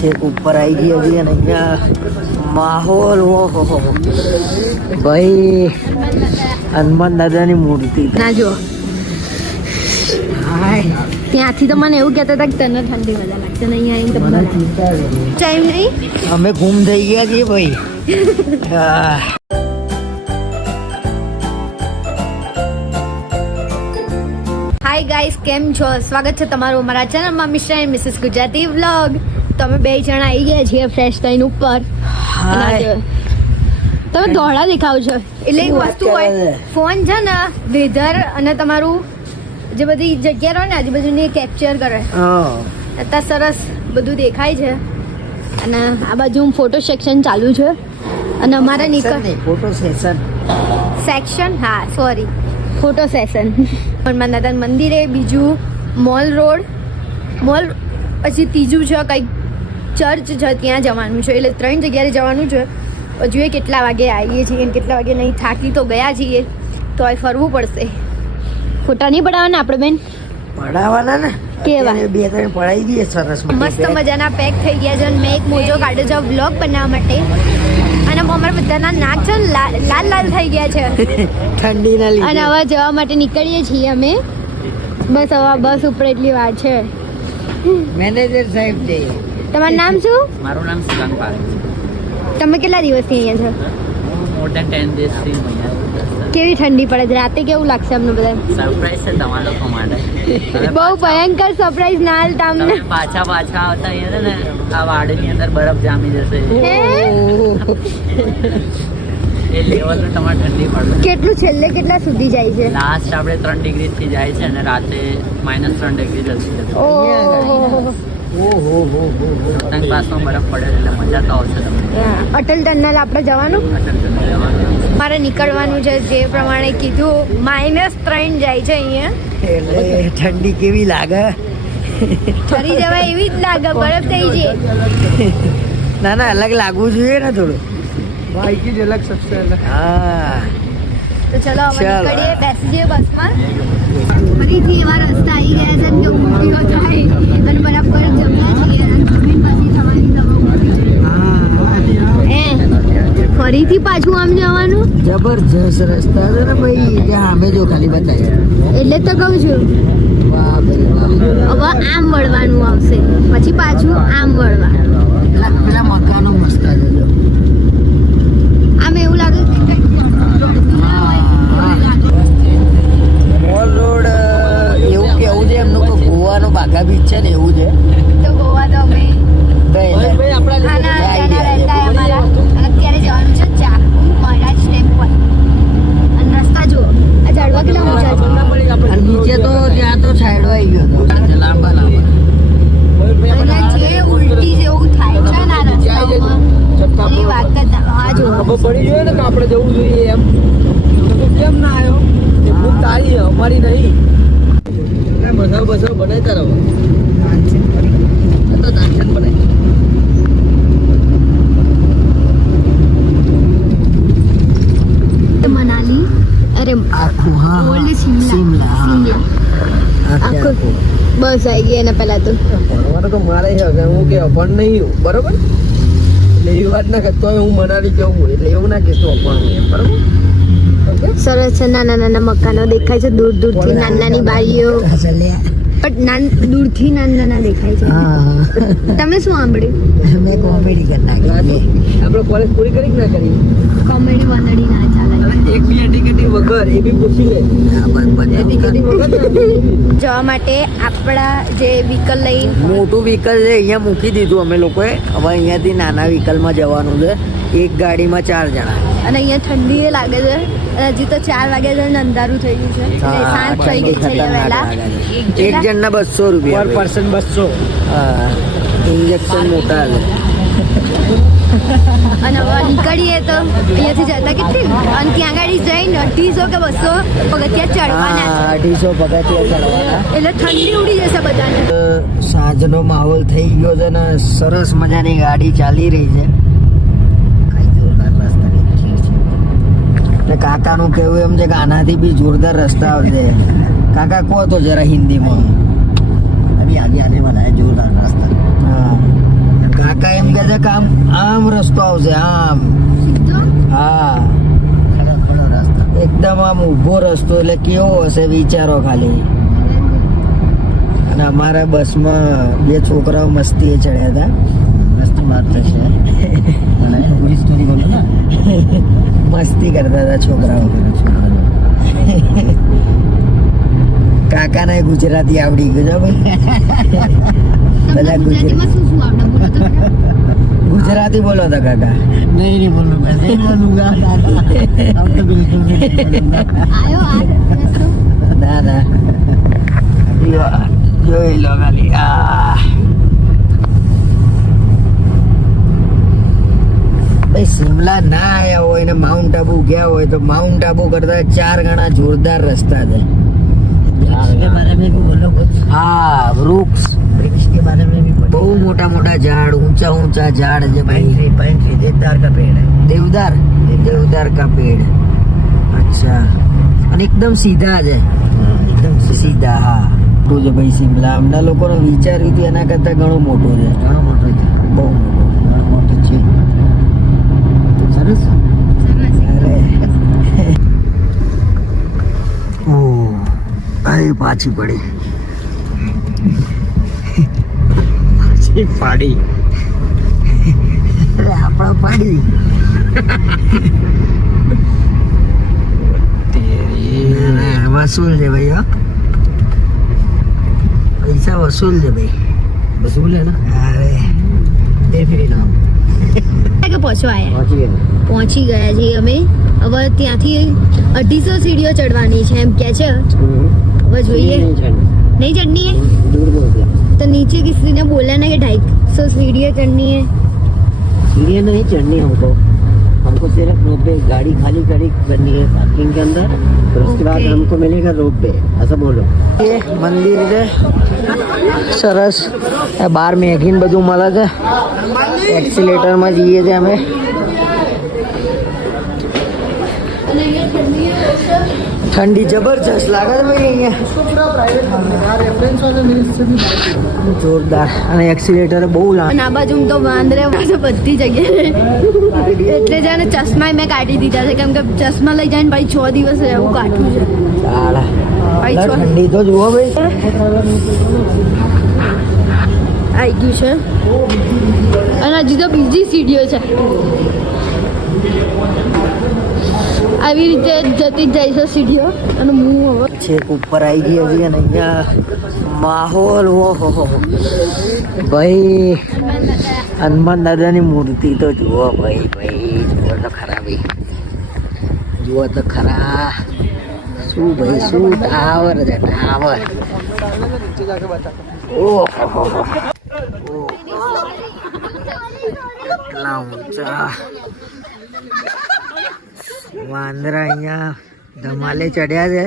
છેક ઉપર આવી ગઈ હતી અને અહીંયા માહોલ ઓહો. ભાઈ હનુમાન દાદાની મૂર્તિ. ના જો હાય. ત્યાંથી તો મને એવું કહેતા હતા કે તને ઠંડી મજા લાગશે ને અહીંયા આવીને. ટાઈમ નહીં? અમે ગુમ થઈ ગયા છીએ ભાઈ. હાય ગાઈસ કેમ છો? સ્વાગત છે તમારું અમારા ચેનલમાં mister and Mrs Gujarati vlog તો અમે બે જણા આવી ગયા છીએ ફ્રેશ થઈને ઉપર. તમે દોડા દેખાવ છો. એટલે એક વસ્તુ હોય ફોન છે ને વેધર અને તમારું જે બધી જગ્યા રહે ને આજુબાજુની કેપ્ચર કરે. હા. અત્યારે સરસ બધું દેખાય છે. અને આ બાજુ ફોટો સેક્શન ચાલુ છે. અને અમારા નીકળ ફોટો સેશન સેક્શન હા સોરી ફોટો સેશન હનુમાન દાદા મંદિરે બીજું મોલ રોડ મોલ પછી ત્રીજું છે કંઈક ચર્ચ છે ત્યાં જવાનું છે. એટલે ત્રણ જગ્યાએ જવાનું છે. હજુ કેટલા વાગે આવીએ છીએ અને કેટલા વાગે નહીં થાકી તો ગયા છીએ. તો હવે ફરવું પડશે. ફોટા નહીં પડાવવાના આપણે બેન? પડાવવાના ને? કેવા? બે ત્રણ પડાવી દઈએ સરસ મસ્ત મજાના પેક થઈ ગયા છે અને મેં એક મોજો કાઢ્યો છે બ્લોગ બનાવવા માટે. અને અમારા બધાના નાક છે લાલ લાલ થઈ ગયા છે. ઠંડી ના અને હવે જવા માટે નીકળીએ છીએ અમે. બસ હવે બસ ઉપર એટલી વાર છે. મેનેજર સાહેબ છે તમારું નામ શું? મારું નામ શિવાંગ પારેખ તમે કેટલા દિવસથી અહીંયા છો? મોર દેન ટેન ડેઝથી અહીંયા કેવી ઠંડી પડે છે? રાતે કેવું લાગશે અમને બધા સરપ્રાઈઝ છે તમારા લોકો માટે. બહુ ભયંકર સરપ્રાઈઝ ના હાલ તમને. અમને પાછા પાછા આવતા અહીંયા ને આ વાડની અંદર બરફ જામી જશે. હે? એ લેવલ તો તમારે ઠંડી પડે કેટલું છેલ્લે કેટલા સુધી જાય છે? લાસ્ટ આપણે ત્રણ ડિગ્રી થી જાય છે અને રાતે માઇનસ ત્રણ ડિગ્રી જશે ઓહો. ઓહો હો હો હો. સત્સંગ ક્લાસમાં બરફ પડે એટલે મજા તો આવશે તમને. અટલ ટનલ આપણે જવાનું? અટલ ટનલ જવાનું. મારે નીકળવાનું છે જે પ્રમાણે કીધું માઇનસ ત્રણ જાય છે અહીંયા. એટલે ઠંડી કેવી લાગે? ફરી જવાય એવી જ લાગે બરફ થઈ જાય. ના ના અલગ લાગવું જોઈએ ને થોડું. બાઈક જ અલગ સબસે અલગ. હા. તો ચલો હવે. નીકળીએ બેસી જઈએ બસમાં. ફરીથી એવા રસ્તા આવી ગયા છે કે ઊંઘીઓ થાય અને બરાબર જમ્યા છીએ અને જમીન પછી થવાની દવા ફરીથી પાછું આમ જવાનું? જબરજસ્ત રસ્તા છે ને ભાઈ ત્યાં સામે જો ખાલી બતાવી એટલે જ તો કહું છું. વાહ ભાઈ વાહ. હવે આમ વળવાનું આવશે પછી પાછું આમ વળવાનું પેલા પેલા મકાનો મસ્ત છે જો આમ એવું લાગે કે કંઈક મોલ રોડ અ, એવું કેવું છે એમનું કે ગોવાનો બાઘા બીચ છે ને એવું છે તો ગોવા તો અમે ગયેલા. ખાના idea ત્યાંના છે. રહેતા અમારા અને અત્યારે જવાનું છે ચાકુ મહારાજ ટેમ્પલ અને રસ્તા જુઓ આ ઝાડવા કેટલા ઊંચા છે અને નીચે તો ત્યાં તો છાંયડો આવી ગયો હતો લાંબા લાંબા અને જે ઉલટી જેવું થાય છે ને આ રસ્તાઓમાં એની વાત જ ના- હા જુઓ ખબર પડી જોઈએ ને કે આપણે જવું જોઈએ એમ. તો કેમ ના આવ્યો? એ ભૂલ તારી અમારી નહીં. મસાલ બસાલ તો બનાવી મનાલી અરે આખું હા હા. ઓલ્ડ શિમલા. શિમલા આખું. બસ આવી ગયા એના પહેલા તો. ભણવાનું તો મારે છે હું કે અભણ નહીં બરોબર? એટલે એ વાત ના કરતો હું મનાલી જવું એટલે એવું ના કહેતો અભણ એમ બરોબર? સરસ છે નાના નાના મકાનો દેખાય છે દૂર દૂરથી નાની નાની બારીઓ. પણ નાન દૂરથી નાના નાના દેખાય છે તમે શું સાંભળ્યું મેં કોમેડી કરી નાખી આપણે કોલેજ પૂરી કરી કે ના કરી કોમેડી વાનડી ના ચાલે એક બી ટિકિટ વગર એ બી પૂછી લે જવા માટે આપણા જે વ્હીકલ લઈ મોટું વ્હીકલ છે અહીંયા મૂકી દીધું અમે લોકોએ હવે અહીંયાથી નાના વ્હીકલમાં જવાનું છે એક ગાડીમાં ચાર જણા. અને અહીંયા ઠંડી એ લાગે છે. અને હજી તો ચાર વાગે છે ને અંધારું થઈ ગયું છે. સાંજ થઈ ગઈ છે વહેલા એક જણના બસો રૂપિયા પર પર્સન બસો. હા ઇન્જેક્શન મોટા છે. અને હવે નીકળીએ તો અહીંયાથી જતા કેટલી? અને ત્યાં ગાડી જઈને અઢીસો કે બસો પગથિયા ચડવાના અઢીસો પગથિયા ચડવાના. એટલે ઠંડી ઉડી જશે બધાને. સાંજનો માહોલ થઈ ગયો છે ને સરસ મજાની ગાડી ચાલી રહી છે કઈ જોરદાર રસ્તા દેખાય છે. ને કાકાનું કહેવું એમ છે કે આનાથી બી જોરદાર રસ્તા આવશે. કાકા કહો તો જરા હિન્દીમાં. અભી આગે આને વાલા હે જોરદાર રસ્તા. હા. કાકા એક આમ આમ રસ્તો આવશે આમ. હા. એકદમ આમ ઊભો રસ્તો એટલે કેવો હશે વિચારો ખાલી. અને અમારા બસમાં બે છોકરાઓ મસ્તી ચડ્યા હતા. મસ્તી વાત થશે અને સ્ટોરી બોલો ને? મસ્તી કરતા હતા છોકરાઓ. કાકાને ગુજરાતી આવડી ગયું બધા ગુજરાતી બોલો તો કાકા. નહીં નહીં બોલું નહીં બોલું ના ના જોઈ લો ખાલી આ. ભાઈ શિમલા ના આવ્યા હોય ને માઉન્ટ આબુ ગયા હોય તો માઉન્ટ આબુ કરતા ચાર ગણા જોરદાર રસ્તા છે. હા વૃક્ષ. બહુ મોટા મોટા ઝાડ ઊંચા ઊંચા ઝાડ છે ભાઈ. દેવદાર કા પેડ દેવદાર? દેવદાર કા પેડ. અચ્છા. અને એકદમ સીધા છે. એકદમ સીધા. હા. તો જે ભાઈ શિમલા હમણાં લોકોનો વિચાર એના કરતાં ઘણો મોટો છે. ઘણો મોટો છે. બહુ મોટું. સરસ પાછી પડી? પાછી પાડી. આપણે પાડી. વસૂલ છે ભાઈ હા. પૈસા વસૂલ છે ભાઈ. વસૂલ હે ને અરે ડેફિનેટ કે પહોંચવાયા. પહોંચી ગયા. છીએ અમે. હવે ત્યાંથી અઢીસો સીડીઓ ચડવાની છે એમ કે છે. હવે જોઈએ. નહીં ચડની હે તો નીચે કિસીને બોલા ના કે ઢાઈસો સીડીઓ ચડની હે સીડીઓ નહીં ચડની હમકો हमको हमको सिर्फ रोप वे गाड़ी खाली गाड़ी करनी है पार्किंग के अंदर फिर उसके बाद Okay. हमको मिलेगा रोप वे ऐसा बोलो એ મંદિર છે સરસ આ બહાર મેગીન બધું મળે છે એક્સિલેટરમાં જઈએ છીએ અમે ઠંડી જબરજસ્ત લાગે છે ભાઈ અહીંયા. જોરદાર. અને એક્સિલેટર બહુ લાગે આ બાજુ તો વાંદરે બધી જગ્યાએ. એટલે છે ને ચશ્મા મેં કાઢી દીધા છે. કેમ કે ચશ્મા લઈ જાય ને ભાઈ છ દિવસ રહેવું કાઢ્યું છે. ચાલે. ઠંડી તો જુઓ ભાઈ. આવી ગયું છે. અને હજી તો બીજી સીડીઓ છે. આવી રીતે જતી જાય છે સીડીઓ અને હું હવે છેક ઉપર આવી ગઈ હજી અને અહીંયા માહોલ ઓહો ભાઈ, હનુમાન દાદાની મૂર્તિ તો જુઓ ભાઈ ભાઈ, જુઓ તો ખરા ભાઈ. જુઓ તો ખરા. શું ભાઈ, શું ટાવર છે, ટાવર. ઓહો. કેટલા ઊંચા. વાંદરા અહીંયા ધમાલે ચડ્યા છે.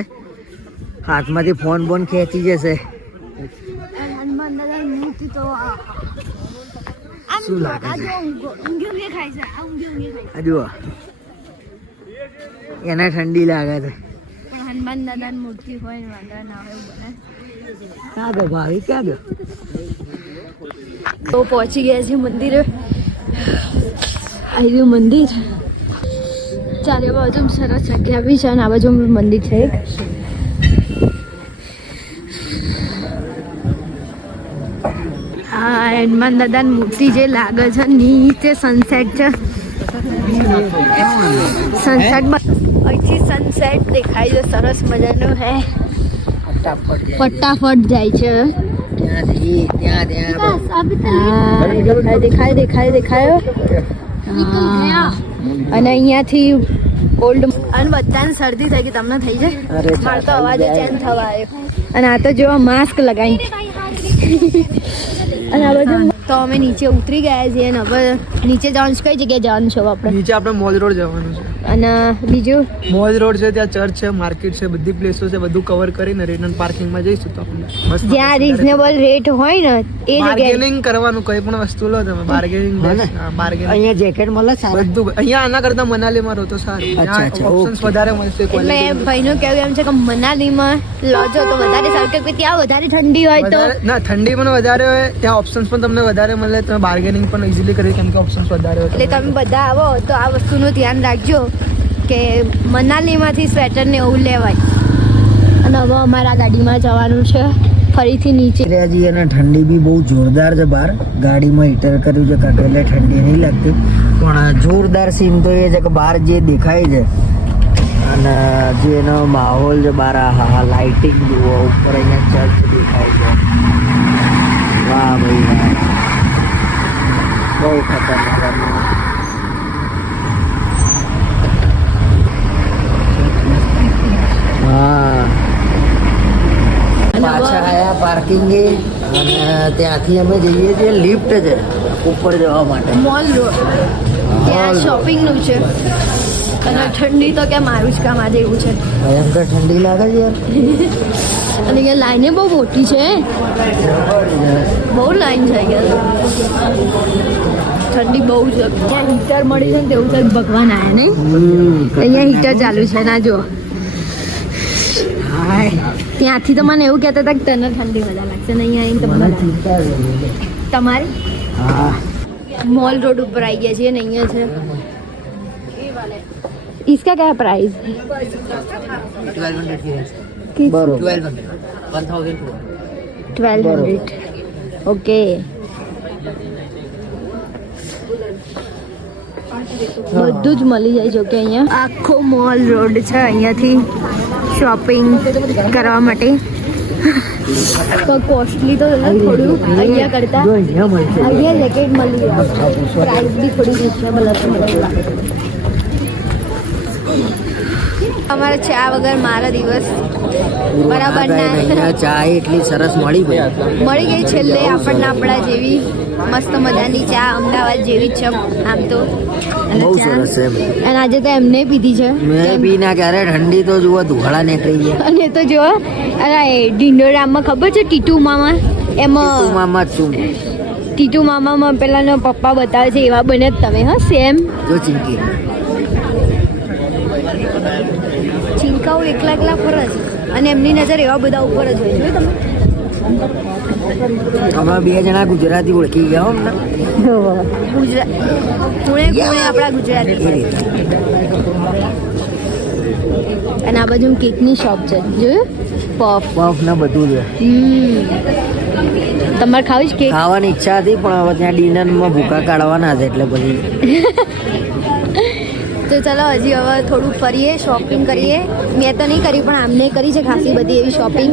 હાથમાંથી ફોન બોન ખેંચી જશે. શું લાગે છે? જુઓ. એને ઠંડી લાગે છે. હનુમાન દાદાની મૂર્તિ હોય વાંદરા ના હોય બને ક્યાં તો પહોંચી ગયા છે મંદિરે. આવી મંદિર. ચારે બાજુ સરસ જગ્યા બી છે અને આ બાજુ મંદિર છે એક. આ હનુમાન દાદાની મૂર્તિ જે લાગે છે નીચે સનસેટ છે. સનસેટ અહીંથી સનસેટ દેખાય છે સરસ મજાનું હે. ફટાફટ જાય. છે. હા, દેખાય દેખાય દેખાય હા. અને અહીંયાથી ઓલ્ડ અને બધાને શરદી થઈ ગઈ તમને થઈ જાય? મારે તો અવાજ ચેન્જ થવા આવ્યો. અને આ તો જોવા માસ્ક લગાવી અને આ બધું તો અમે નીચે ઉતરી ગયા છીએ અને હવે નીચે જવાનું છે કઈ જગ્યાએ જવાનું છે આપણે? નીચે આપણે મોલ રોડ જવાનું છે. અને બીજું? મોજ રોડ છે ત્યાં ચર્ચ છે માર્કેટ છે બધી પ્લેસો છે બધું કવર કરીને રિટર્ન પાર્કિંગમાં જઈશું તો આપણે જ્યાં રિઝનેબલ રેટ હોય ને એ જગ્યાએ બાર્ગેનિંગ કરવાનું કોઈ પણ વસ્તુ લો તમે બાર્ગેનિંગ બાર્ગેનિંગ અહીંયા જેકેટ મળે સારું. બધું અહીંયા આના કરતા મનાલીમાં રહો તો સારું. અચ્છા, અચ્છા, ઓપ્શન્સ વધારે મળશે એટલે ભાઈ ભાઈનું કહેવું એમ છે કે મનાલીમાં લોજો તો વધારે સારું કે ત્યાં વધારે ઠંડી હોય તો ના ઠંડી પણ વધારે હોય ત્યાં ઓપ્શન્સ પણ તમને વધારે મળે તમે બાર્ગેનિંગ પણ ઇઝીલી કરી કેમ કે ઓપ્શન્સ વધારે હોય એટલે તમે બધા આવો તો આ વસ્તુનું ધ્યાન રાખજો. કે મનાલીમાંથી સ્વેટર ને એવું લેવાય. અને હવે અમારા ગાડીમાં જવાનું છે. ફરીથી નીચે. છીએ અને ઠંડી બી બહુ જોરદાર છે બહાર. ગાડીમાં હીટર કર્યું છે કાંટો એટલે ઠંડી નહીં લાગતી. પણ જોરદાર સીન તો એ છે કે બહાર જે દેખાય છે, અને જે એનો માહોલ છે બહાર હા હા લાઇટિંગ જુઓ, ઉપર અહીંયા ચર્ચ દેખાય છે. વાહ ભાઈ બહુ ખતરનાક પાછા આયા પાર્કિંગે અને ત્યાંથી અમે જઈએ છીએ લિફ્ટ છે ઉપર જવા માટે. Mall road. ત્યાં શોપિંગનું છે. અને ઠંડી તો કે મારું જ કામ આજે એવું છે. ભયંકર ઠંડી લાગે છે અને અહીંયા લાઈને બહુ મોટી છે. બહુ લાઈન છે અહીંયા. ઠંડી બહુ છે ત્યાં હીટર મળી છે ને તેવું છે ભગવાન આયા નહીં. અહીંયા હીટર ચાલુ છે ના જો ત્યાંથી તો મને એવું કહેતા હતા કે તને ઠંડી વધારે લાગશે ને અહીંયા આવીને મને તમને ચિંતા છે તમારે હા मॉल रोड ऊपर आई गया है नहीं है इसका क्या प्राइस બરોબર ट्वेल्व हंड्रेड ओके બધું જ મળી જાય જો કે અહીંયા આખો મોલ રોડ છે અહીંયાથી શોપિંગ કરવા માટે. તો કોસ્ટલી તો થોડું અહીંયા કરતા અહીંયા જેકેટ મળી જાય. પ્રાઇસ બી થોડી રિઝનેબલ હતી અમારે ચા વગર મારા દિવસ બરાબર ના. ચા એટલી સરસ મળી ગઈ. મળી ગઈ છેલ્લે આપણને આપણા જેવી મસ્ત મજાની ચા અમદાવાદ જેવી જ છે આમ તો. બહુ સરસ છે અને આજે તો એમને પીધી છે. મેં પી ના ક્યારે ઠંડી તો જુઓ ધુવાળા નીકળી ગયા. અને તો જુઓ અરે ડિંડોરામાં ખબર છે ટીટુ મામા? એમાં મામા છું ટીટુ મામામાં પેલાનો પપ્પા બતાવે છે એવા બને જ તમે હા સેમ. જો ચિંકી. ચિંકાઓ એકલા એકલા ફરજ. અને એમની નજર એવા બધા ઉપર જ હોય છે તમે. હમણાં બે જણા ગુજરાતી ઓળખી ગયા હો ગુજરાત પુણે પુણે આપણા ગુજરાતી અને આ બાજુ કેકની શોપ છે. જોયું? પફ. પફ ને બધું છે. તમારે ખાવી કેક? ખાવાની ઈચ્છા હતી પણ હવે ત્યાં ડિનરમાં ભૂકા કાઢવાના છે એટલે પછી તો ચલો હજી હવે થોડું ફરીએ શોપિંગ કરીએ. મેં તો નહીં કરી પણ આમને કરી છે ખાસી બધી એવી શોપિંગ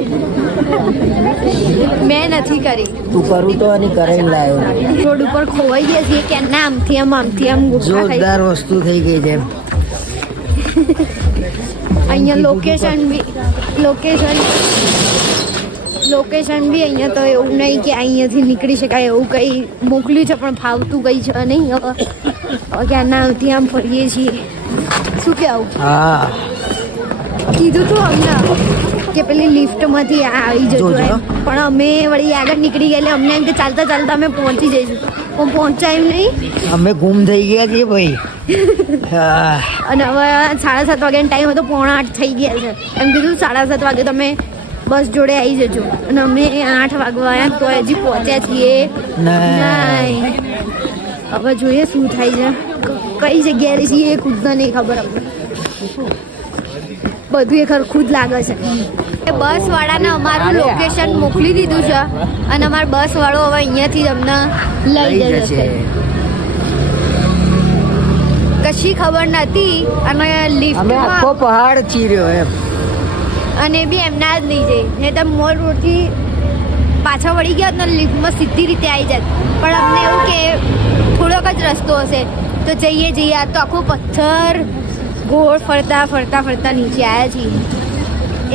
મેં નથી કરી. તું કરું તો અને કરાઈને લાવ્યો રોડ ઉપર ખોવાઈ ગયા છીએ કે ના આમથી આમ આમથી આમ જોરદાર વસ્તુ થઈ ગઈ છે અહીંયા location B location location B અહીંયા તો એવું નહીં કે અહીંયાથી નીકળી શકાય એવું કંઈ મોકલ્યું છે પણ ફાવતું કંઈ છે નહીં. હવે ક્યારના આવતી આમ ફરીએ છીએ. શું કહેવું? હા. કીધું તું અમને કે પેલી લિફ્ટમાંથી આ આવી જજો એમ. પણ અમે વળી આગળ નીકળી ગયા એટલે અમને એમ કે ચાલતા ચાલતા અમે પહોંચી જઈશું. પણ પહોંચાયું નહીં. અમે ગુમ થઈ ગયા છીએ ભાઈ. અને હવે સાડા સાત વાગ્યાનો ટાઈમ હતો પોણા આઠ થઈ ગયા છે. એમ કીધું સાડા સાત વાગે તમે બસ જોડે આવી જજો. અને અમે આઠ વાગવા આવ્યા તો હજી પહોંચ્યા છીએ. હવે જોઈએ શું થાય છે. કઈ જગ્યાએ છીએ એ ખુદને નહીં ખબર અમને. બધું એ ખરખું જ લાગે છે. એ બસ વાળાને અમારું લોકેશન મોકલી દીધું છે અને અમારો બસ વાળો હવે અહીંયાથી અમને લઈ જશે. કશી ખબર નથી અને અમે આખો લિફ્ટમાં પહાડ ચીર્યો એમ. અને બી એમના જ લઈ જઈ ને તો મોલ રોડથી પાછા વળી ગયા ને લિફ્ટમાં સીધી રીતે આવી જાત. પણ અમને એવું કે થોડોક જ રસ્તો હશે. તો જઈએ જઈએ તો આખો પથ્થર ગોળ ફરતા ફરતા ફરતા નીચે આવ્યા છીએ.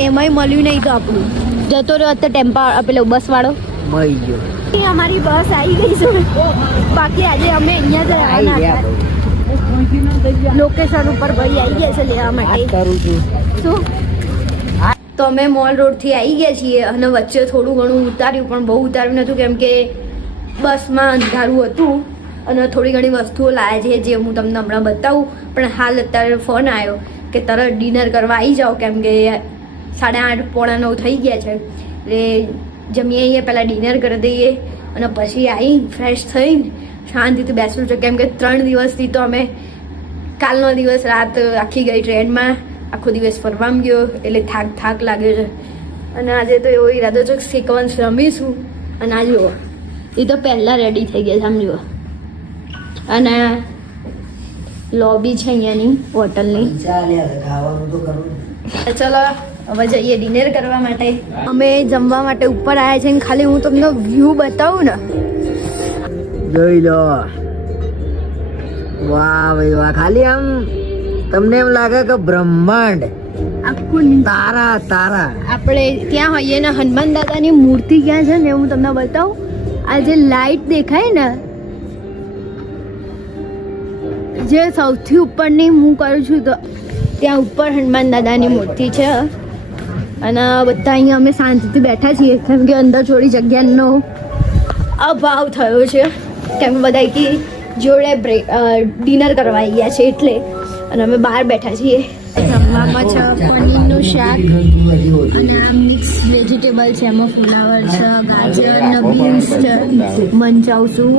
એમાંય મળ્યું નહીં તો આપણું. જતો રહ્યો અત્યારે ટેમ્પા પેલો બસ વાળો. મળી ગયો. અમારી બસ આવી ગઈ છે. બાકી આજે અમે અહીંયા જ રહેવાના લોકેશન ઉપર ભાઈ આવી ગયા છે લેવા માટે. શું? તો અમે મોલ રોડથી આવી ગયા છીએ અને વચ્ચે થોડું ઘણું ઉતાર્યું પણ બહુ ઉતાર્યું નહોતું કેમ કે બસમાં અંધારું હતું. અને થોડી ઘણી વસ્તુઓ લાવ્યા છે જે હું તમને હમણાં બતાવું. પણ હાલ અત્યારે ફોન આવ્યો કે તરત ડિનર કરવા આવી જાઓ કેમ કે સાડા આઠ, પોણા નવ થઈ ગયા છે. એટલે જમીએ આવીએ પહેલાં ડિનર કરી દઈએ અને પછી આવી ફ્રેશ થઈને શાંતિથી બેસવું છે. કેમ કે ત્રણ દિવસથી તો અમે કાલનો દિવસ, રાત આખી ગઈ ટ્રેનમાં, આખો દિવસ ફરવામાં ગયો, એટલે થાક થાક લાગ્યો છે. અને આજે તો એવો ઈરાદો છે સિક્વન્સ રમીશું અને આ જુઓ, એ તો પહેલાં રેડી થઈ ગયા જુઓ. અને લોબી છે અહીંયાની હોટલની. ચાલો હવે જઈએ ડિનર કરવા માટે. અમે જમવા માટે ઉપર આવ્યા છે ને ખાલી હું તમને વ્યૂ બતાવું ને. જોઈ લો. વાહ ભાઈ વાહ ખાલી આમ તમને એમ લાગે કે બ્રહ્માંડ. આખું તારા તારા. આપણે ત્યાં હોઈએ ને હનુમાન દાદાની મૂર્તિ ક્યાં છે ને હું તમને બતાવું. આ જે લાઈટ દેખાય ને જે સૌથી ઉપરની હું કરું છું તો ત્યાં ઉપર હનુમાન દાદાની મૂર્તિ છે. અને બધા અહીંયા અમે શાંતિથી બેઠા છીએ, કેમ કે અંદર થોડી જગ્યાનો અભાવ થયો છે. કેમ કે જોડે બ્રેક ડિનર કરવા ગયા છે એટલે. અને અમે બહાર બેઠા છીએ. જમવામાં છે, પનીરનું શાક અને મિક્સ વેજીટેબલ છે. એમાં ફ્લાવર છે, ગાજર ને બીન્સ છે. મંચાવશું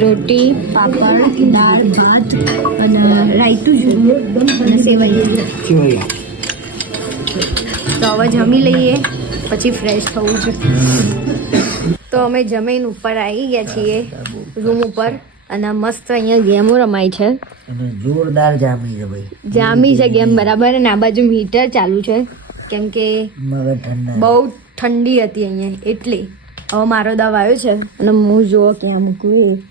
રોટી, પાપડ, દાળ, ભાત અને રાયતું જોયું અને સેવઈ તો હવે જમી લઈએ, પછી ફ્રેશ થવું છે. તો અમે જમીન ઉપર આવી ગયા છીએ રૂમ ઉપર. અને મસ્ત અહીંયા ગેમો રમાય છે. અને જોરદાર જામી છે ભાઈ. જામી છે ગેમ બરાબર? અને આ બાજુ હીટર ચાલુ છે. કેમ કે બહુ ઠંડી હતી અહીંયા એટલે હવે મારો દાવ આવ્યો છે. અને હું જોવો ક્યાં મૂકું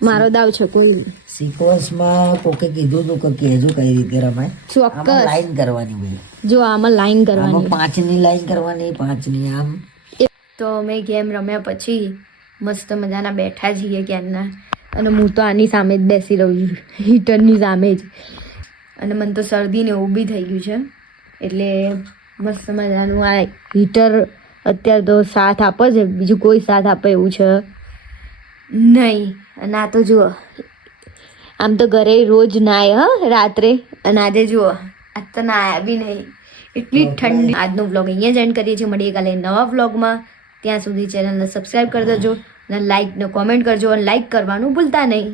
મારો દાવ છે કોઈ. સિક્વન્સમાં કોકે કીધું હતું કે કહેજો કઈ રીતે રમાય? ચોક્કસ. લાઈન કરવાની ભાઈ. જો આમાં લાઈન કરવાની. પાંચની લાઈન કરવાની પાંચની આમ. તો અમે ગેમ રમ્યા પછી મસ્ત મજાના બેઠા છીએ ક્યારના. અને હું તો આની સામે જ બેસી રહું છું. હીટરની સામે જ. અને મને તો શરદી ને એવું બી થઈ ગયું છે. એટલે મસ્ત મજાનું આ હીટર અત્યારે તો સાથ આપે છે. બીજું કોઈ સાથ આપે એવું છે? નહીં. અને આ તો જુઓ. આમ તો ઘરે રોજ નાય હ રાત્રે. અને આજે જુઓ. આજ તો નાયા બી નહીં. એટલી ઠંડી. આજનો વ્લોગ અહીંયા જ એન્ડ કરીએ છીએ. મળીએ કાલે નવા વ્લોગમાં ત્યાં સુધી ચેનલને સબસ્ક્રાઈબ કરી દેજો અને લાઇક કોમેન્ટ કરજો અને લાઇક કરવાનું ભૂલતા નહીં.